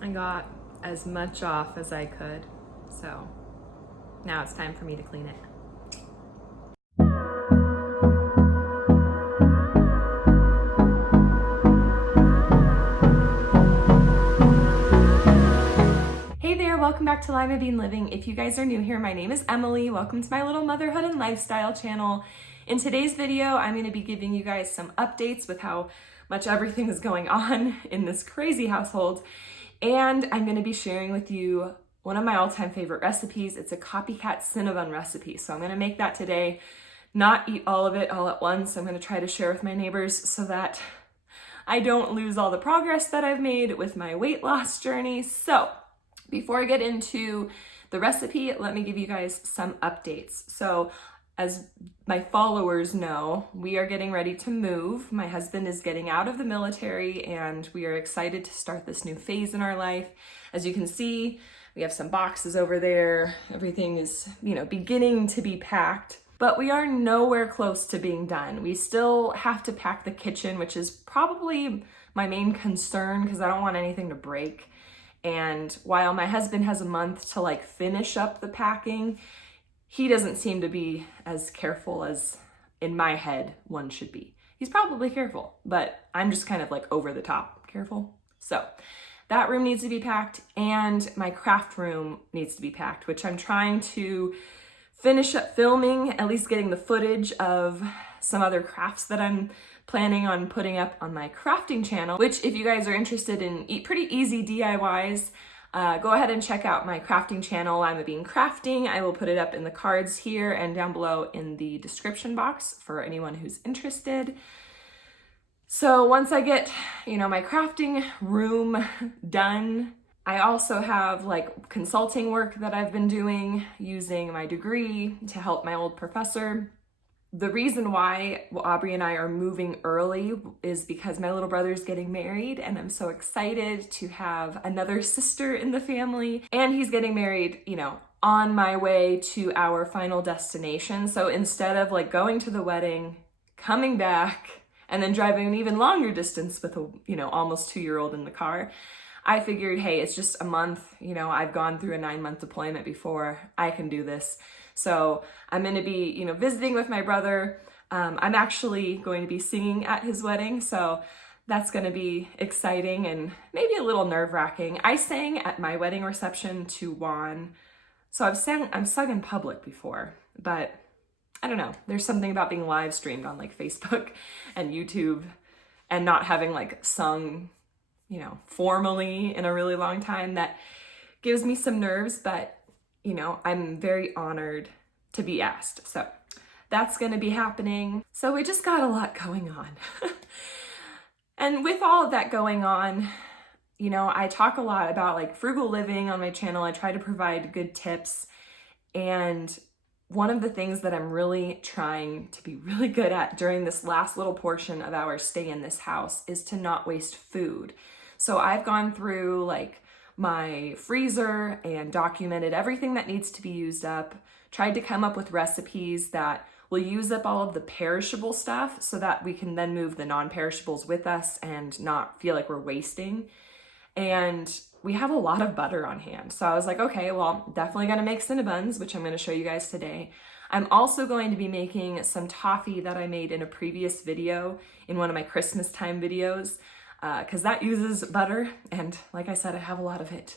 I got as much off as I could, so now it's time for me to clean it. Hey there, welcome back to Limabean Living. If you guys are new here, my name is Emily. Welcome to my little motherhood and lifestyle channel. In today's video, I'm going to be giving you guys some updates with how much everything is going on in this crazy household. And I'm going to be sharing with you one of my all-time favorite recipes. It's a copycat Cinnabon recipe. So I'm going to make that today, not eat all of it all at once. I'm going to try to share with my neighbors so that I don't lose all the progress that I've made with my weight loss journey. So before I get into the recipe, let me give you guys some updates. So as my followers know, we are getting ready to move. My husband is getting out of the military and we are excited to start this new phase in our life. As you can see, we have some boxes over there. Everything is, beginning to be packed, but we are nowhere close to being done. We still have to pack the kitchen, which is probably my main concern because I don't want anything to break. And while my husband has a month to finish up the packing, he doesn't seem to be as careful as in my head one should be. He's probably careful, but I'm just kind of over the top careful. So that room needs to be packed and my craft room needs to be packed, which I'm trying to finish up filming, at least getting the footage of some other crafts that I'm planning on putting up on my crafting channel, which if you guys are interested in pretty easy DIYs, go ahead and check out my crafting channel, Limabean CRAFTING. I will put it up in the cards here and down below in the description box for anyone who's interested. So once I get, my crafting room done, I also have consulting work that I've been doing using my degree to help my old professor. The reason why Aubrey and I are moving early is because my little brother is getting married and I'm so excited to have another sister in the family. And he's getting married, on my way to our final destination. So instead of going to the wedding, coming back, and then driving an even longer distance with a, almost 2-year-old in the car, I figured, hey, it's just a month. I've gone through a 9-month deployment before. I can do this. So I'm going to be, visiting with my brother. I'm actually going to be singing at his wedding. So that's going to be exciting and maybe a little nerve-wracking. I sang at my wedding reception to Juan. So I've sung in public before, but I don't know. There's something about being live streamed on Facebook and YouTube and not having sung, formally in a really long time that gives me some nerves, but I'm very honored to be asked. So that's going to be happening. So we just got a lot going on. And with all of that going on, I talk a lot about frugal living on my channel. I try to provide good tips. And one of the things that I'm really trying to be really good at during this last little portion of our stay in this house is to not waste food. So I've gone through my freezer and documented everything that needs to be used up, tried to come up with recipes that will use up all of the perishable stuff so that we can then move the non-perishables with us and not feel like we're wasting. And we have a lot of butter on hand. So I was like, okay, well, definitely gonna make Cinnabons, which I'm gonna show you guys today. I'm also going to be making some toffee that I made in a previous video, in one of my Christmas time videos, because that uses butter, and like I said, I have a lot of it.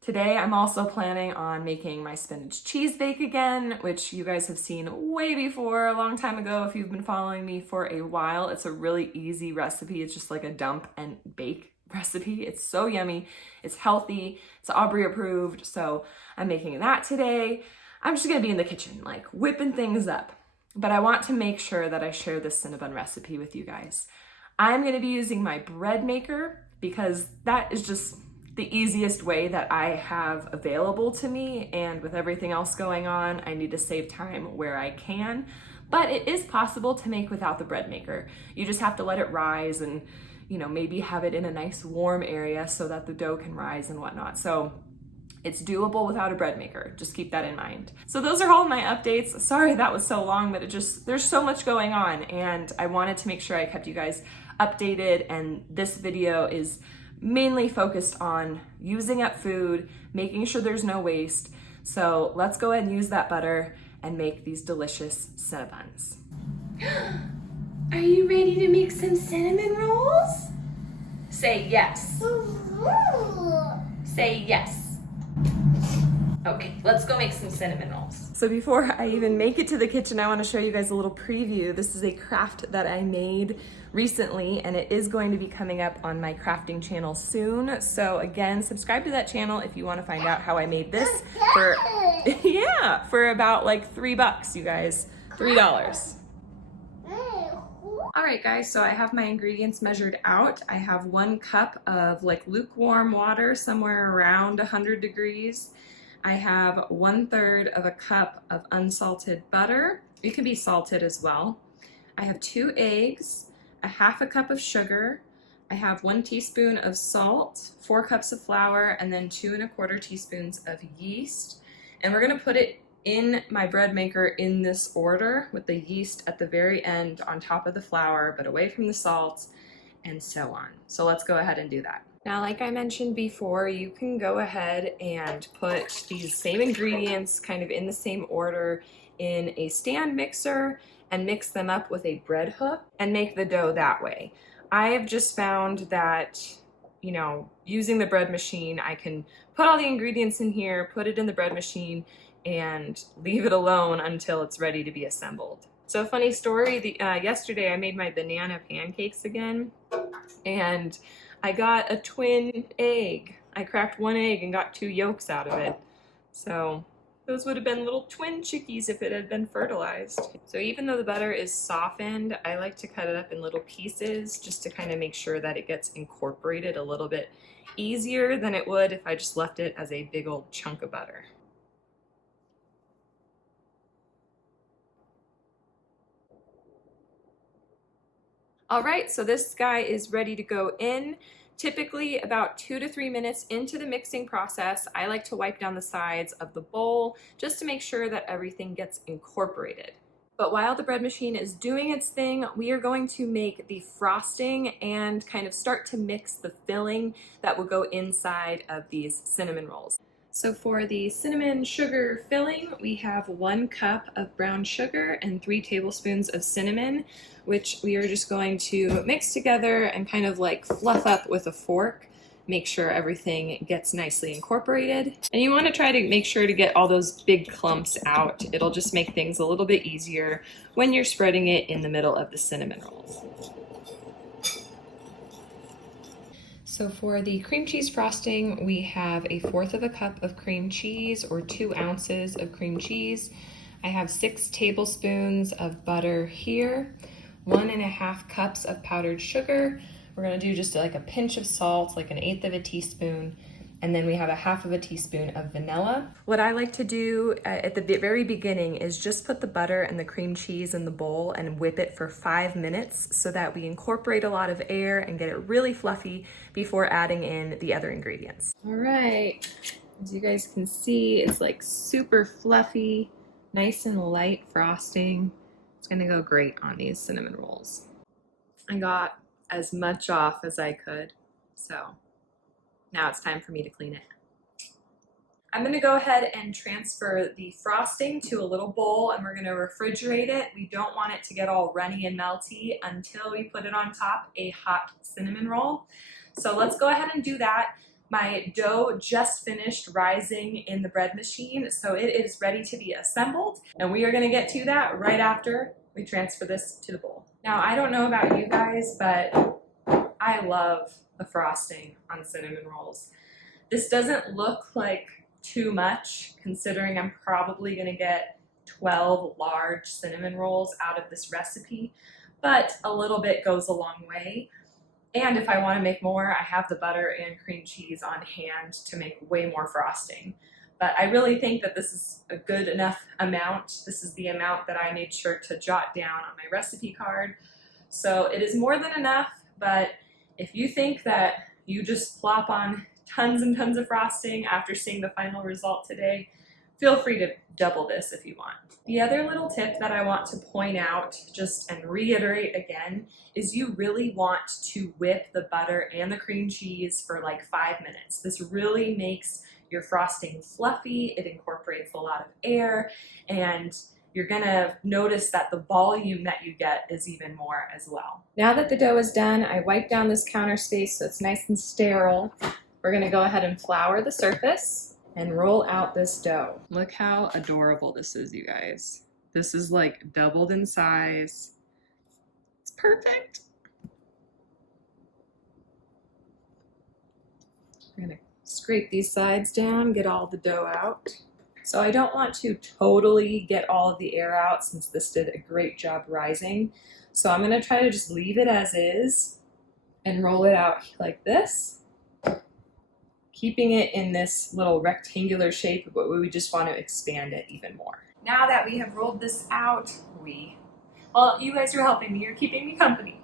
Today, I'm also planning on making my spinach cheese bake again, which you guys have seen way before, a long time ago if you've been following me for a while. It's a really easy recipe. It's just a dump and bake recipe. It's so yummy. It's healthy. It's Aubrey approved, so I'm making that today. I'm just gonna be in the kitchen, whipping things up. But I want to make sure that I share this Cinnabon recipe with you guys. I'm going to be using my bread maker because that is just the easiest way that I have available to me, and with everything else going on, I need to save time where I can. But it is possible to make without the bread maker. You just have to let it rise and, maybe have it in a nice warm area so that the dough can rise and whatnot. So it's doable without a bread maker. Just keep that in mind. So those are all my updates. Sorry that was so long, but there's so much going on and I wanted to make sure I kept you guys updated, and this video is mainly focused on using up food, making sure there's no waste. So let's go ahead and use that butter and make these delicious Cinnabons. Are you ready to make some cinnamon rolls? Say yes. Say yes. Okay, let's go make some cinnamon rolls. So before I even make it to the kitchen, I want to show you guys a little preview. This is a craft that I made recently, and it is going to be coming up on my crafting channel soon. So again, subscribe to that channel if you want to find out how I made this for, yeah, for about like $3, you guys, $3. All right, guys, so I have my ingredients measured out. I have 1 cup of like lukewarm water, somewhere around 100 degrees. I have 1/3 of a cup of unsalted butter. It can be salted as well. I have 2 eggs, a 1/2 cup of sugar. I have 1 teaspoon of salt, 4 cups of flour, and then 2 1/4 teaspoons of yeast. And we're gonna put it in my bread maker in this order, with the yeast at the very end on top of the flour, but away from the salt, and so on. So let's go ahead and do that. Now, like I mentioned before, you can go ahead and put these same ingredients kind of in the same order in a stand mixer and mix them up with a bread hook and make the dough that way. I have just found that, you know, using the bread machine, I can put all the ingredients in here, put it in the bread machine, and leave it alone until it's ready to be assembled. So funny story, yesterday I made my banana pancakes again, and I got a twin egg. I cracked 1 egg and got 2 yolks out of it. So those would have been little twin chickies if it had been fertilized. So even though the butter is softened, I like to cut it up in little pieces just to kind of make sure that it gets incorporated a little bit easier than it would if I just left it as a big old chunk of butter. All right, so this guy is ready to go in. Typically about 2 to 3 minutes into the mixing process, I like to wipe down the sides of the bowl just to make sure that everything gets incorporated. But while the bread machine is doing its thing, we are going to make the frosting and kind of start to mix the filling that will go inside of these cinnamon rolls. So for the cinnamon sugar filling, we have 1 cup of brown sugar and 3 tablespoons of cinnamon, which we are just going to mix together and kind of like fluff up with a fork. Make sure everything gets nicely incorporated. And you want to try to make sure to get all those big clumps out. It'll just make things a little bit easier when you're spreading it in the middle of the cinnamon rolls. So for the cream cheese frosting, we have 1/4 cup of cream cheese, or 2 ounces of cream cheese. I have 6 tablespoons of butter here, 1 1/2 cups of powdered sugar. We're gonna do just like a pinch of salt, like 1/8 of a teaspoon, and then we have 1/2 of a teaspoon of vanilla. What I like to do at the very beginning is just put the butter and the cream cheese in the bowl and whip it for 5 minutes so that we incorporate a lot of air and get it really fluffy before adding in the other ingredients. All right, as you guys can see, it's like super fluffy, nice and light frosting. It's gonna go great on these cinnamon rolls. I got as much off as I could, so now it's time for me to clean it. I'm gonna go ahead and transfer the frosting to a little bowl, and we're gonna refrigerate it. We don't want it to get all runny and melty until we put it on top a hot cinnamon roll. So let's go ahead and do that. My dough just finished rising in the bread machine, so it is ready to be assembled, and we are gonna get to that right after we transfer this to the bowl. Now, I don't know about you guys, but I love the frosting on cinnamon rolls. This doesn't look like too much, considering I'm probably gonna get 12 large cinnamon rolls out of this recipe, but a little bit goes a long way. And if I want to make more, I have the butter and cream cheese on hand to make way more frosting. But I really think that this is a good enough amount. This is the amount that I made sure to jot down on my recipe card. So it is more than enough, but if you think that you just plop on tons and tons of frosting after seeing the final result today, feel free to double this if you want. The other little tip that I want to point out just and reiterate again is you really want to whip the butter and the cream cheese for like 5 minutes. This really makes your frosting fluffy, it incorporates a lot of air, and you're gonna notice that the volume that you get is even more as well. Now that the dough is done, I wipe down this counter space so it's nice and sterile. We're gonna go ahead and flour the surface and roll out this dough. Look how adorable this is, you guys. This is like doubled in size. It's perfect. I'm gonna scrape these sides down, get all the dough out. So I don't want to totally get all of the air out since this did a great job rising. So I'm gonna try to just leave it as is and roll it out like this, keeping it in this little rectangular shape, but we just want to expand it even more. Now that we have rolled this out, well, you guys are helping me, you're keeping me company.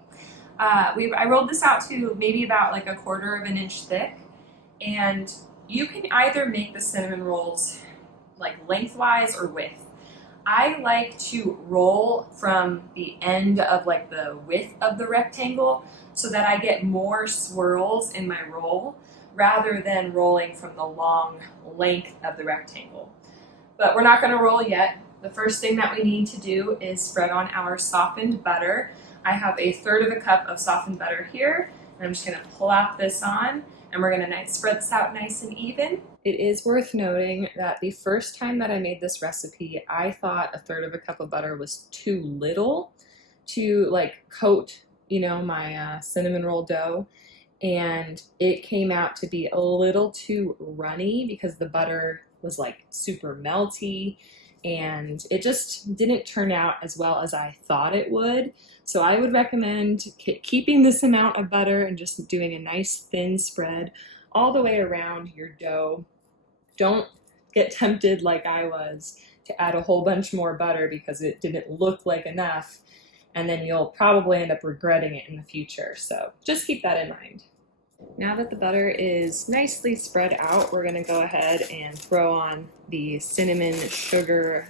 I rolled this out to maybe about like 1/4 of an inch thick, and you can either make the cinnamon rolls like lengthwise or width. I like to roll from the end of like the width of the rectangle so that I get more swirls in my roll, rather than rolling from the long length of the rectangle. But we're not gonna roll yet. The first thing that we need to do is spread on our softened butter. I have 1/3 cup of softened butter here, and I'm just gonna plop this on, and we're gonna spread this out nice and even. It is worth noting that the first time that I made this recipe, I thought 1/3 cup of butter was too little to like coat, you know, my cinnamon roll dough. And it came out to be a little too runny because the butter was like super melty, and it just didn't turn out as well as I thought it would. So I would recommend keeping this amount of butter and just doing a nice thin spread all the way around your dough. Don't get tempted like I was to add a whole bunch more butter because it didn't look like enough, and then you'll probably end up regretting it in the future. So just keep that in mind. Now that the butter is nicely spread out, we're gonna go ahead and throw on the cinnamon sugar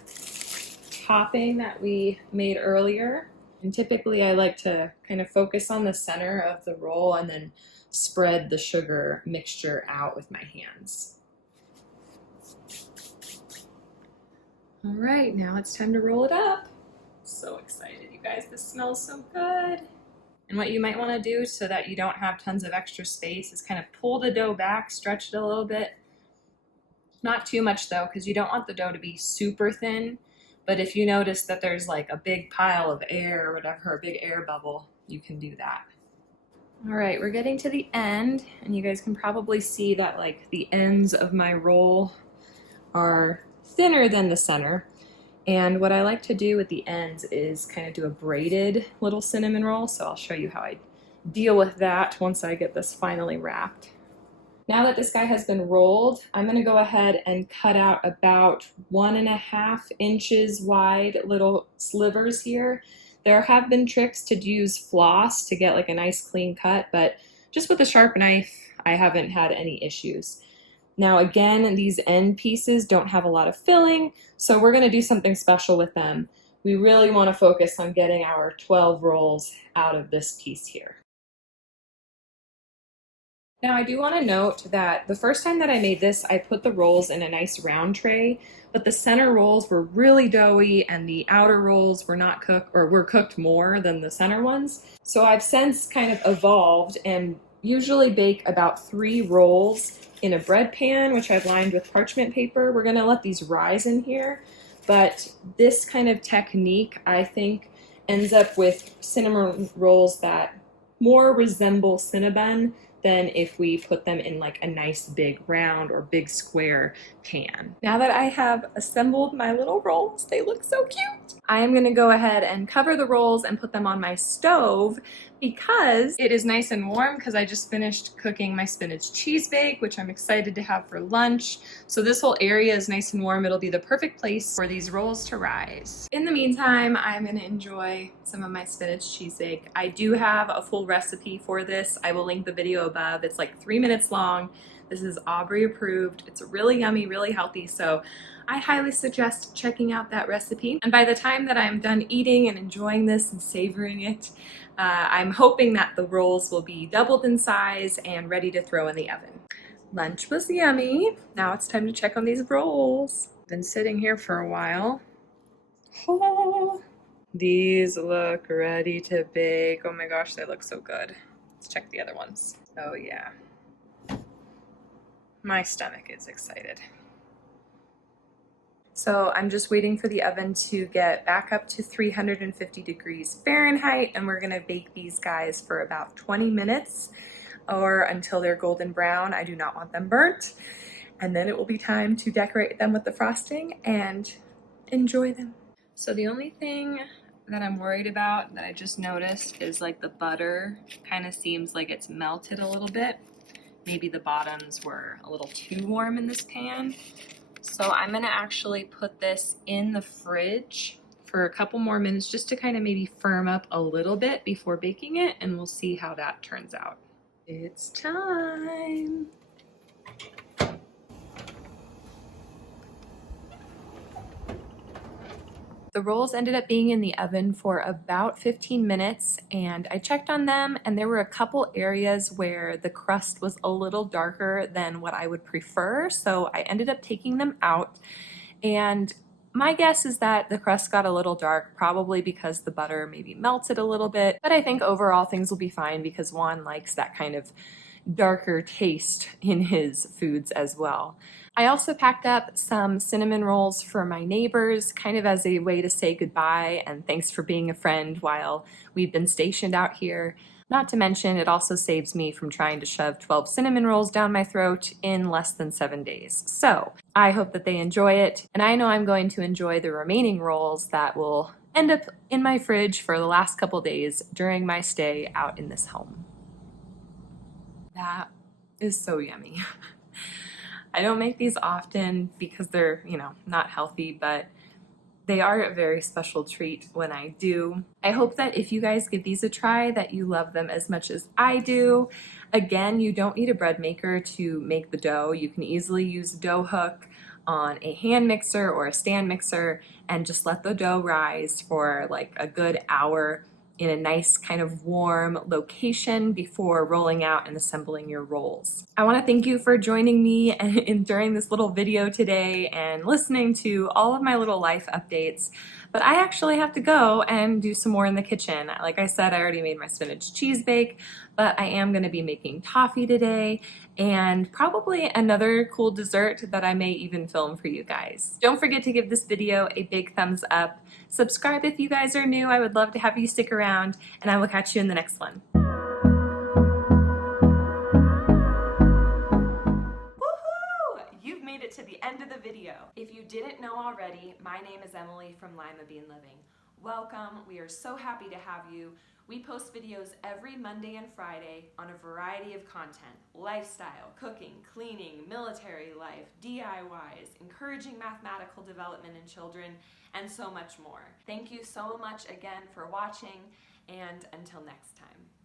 topping that we made earlier. And typically I like to kind of focus on the center of the roll and then spread the sugar mixture out with my hands. All right, now it's time to roll it up. So excited, you guys, this smells so good. And what you might want to do so that you don't have tons of extra space is kind of pull the dough back, stretch it a little bit. Not too much though, because you don't want the dough to be super thin. But if you notice that there's like a big pile of air or whatever, a big air bubble, you can do that. All right, we're getting to the end, and you guys can probably see that like the ends of my roll are thinner than the center. And what I like to do with the ends is kind of do a braided little cinnamon roll. So I'll show you how I deal with that once I get this finally wrapped. Now that this guy has been rolled, I'm gonna go ahead and cut out about 1.5 inches wide little slivers here. There have been tricks to use floss to get like a nice clean cut, but just with a sharp knife, I haven't had any issues. Now again, these end pieces don't have a lot of filling, so we're gonna do something special with them. We really wanna focus on getting our 12 rolls out of this piece here. Now I do wanna note that the first time that I made this, I put the rolls in a nice round tray, but the center rolls were really doughy and the outer rolls were not cooked, or were cooked more than the center ones. So I've since kind of evolved and usually bake about 3 rolls in a bread pan, which I've lined with parchment paper. We're gonna let these rise in here, but this kind of technique, I think, ends up with cinnamon rolls that more resemble Cinnabon than if we put them in like a nice big round or big square pan. Now that I have assembled my little rolls, they look so cute. I am gonna go ahead and cover the rolls and put them on my stove because it is nice and warm because I just finished cooking my spinach cheese bake, which I'm excited to have for lunch. So this whole area is nice and warm. It'll be the perfect place for these rolls to rise. In the meantime, I'm gonna enjoy some of my spinach cheese bake. I do have a full recipe for this. I will link the video above. It's like 3 minutes long. This is Aubrey approved. It's really yummy, really healthy, so I highly suggest checking out that recipe. And by the time that I'm done eating and enjoying this and savoring it, I'm hoping that the rolls will be doubled in size and ready to throw in the oven. Lunch was yummy. Now it's time to check on these rolls. Been sitting here for a while. Oh, these look ready to bake. Oh my gosh, they look so good. Let's check the other ones. Oh yeah. My stomach is excited. So I'm just waiting for the oven to get back up to 350 degrees Fahrenheit, and we're gonna bake these guys for about 20 minutes or until they're golden brown. I do not want them burnt. And then it will be time to decorate them with the frosting and enjoy them. So the only thing that I'm worried about that I just noticed is like the butter kind of seems like it's melted a little bit. Maybe the bottoms were a little too warm in this pan. So I'm gonna actually put this in the fridge for a couple more minutes just to kind of maybe firm up a little bit before baking it, and we'll see how that turns out. It's time. The rolls ended up being in the oven for about 15 minutes, and I checked on them, and there were a couple areas where the crust was a little darker than what I would prefer, so I ended up taking them out. And my guess is that the crust got a little dark, probably because the butter maybe melted a little bit, but I think overall things will be fine because Juan likes that kind of darker taste in his foods as well. I also packed up some cinnamon rolls for my neighbors, kind of as a way to say goodbye and thanks for being a friend while we've been stationed out here. Not to mention, it also saves me from trying to shove 12 cinnamon rolls down my throat in less than 7 days. So I hope that they enjoy it, and I know I'm going to enjoy the remaining rolls that will end up in my fridge for the last couple days during my stay out in this home. That is so yummy. I don't make these often because they're, not healthy, but they are a very special treat when I do. I hope that if you guys give these a try, that you love them as much as I do. Again, you don't need a bread maker to make the dough. You can easily use a dough hook on a hand mixer or a stand mixer and just let the dough rise for like a good hour in a nice kind of warm location before rolling out and assembling your rolls. I want to thank you for joining me during this little video today and listening to all of my little life updates. But I actually have to go and do some more in the kitchen. Like I said, I already made my spinach cheese bake, but I am going to be making toffee today and probably another cool dessert that I may even film for you guys. Don't forget to give this video a big thumbs up. Subscribe if you guys are new. I would love to have you stick around, and I will catch you in the next one. Woohoo! You've made it to the end of the video. If you didn't know already, my name is Emily from Limabean Living. Welcome. We are so happy to have you. We post videos every Monday and Friday on a variety of content: lifestyle, cooking, cleaning, military life, DIYs, encouraging mathematical development in children, and so much more. Thank you so much again for watching, and until next time.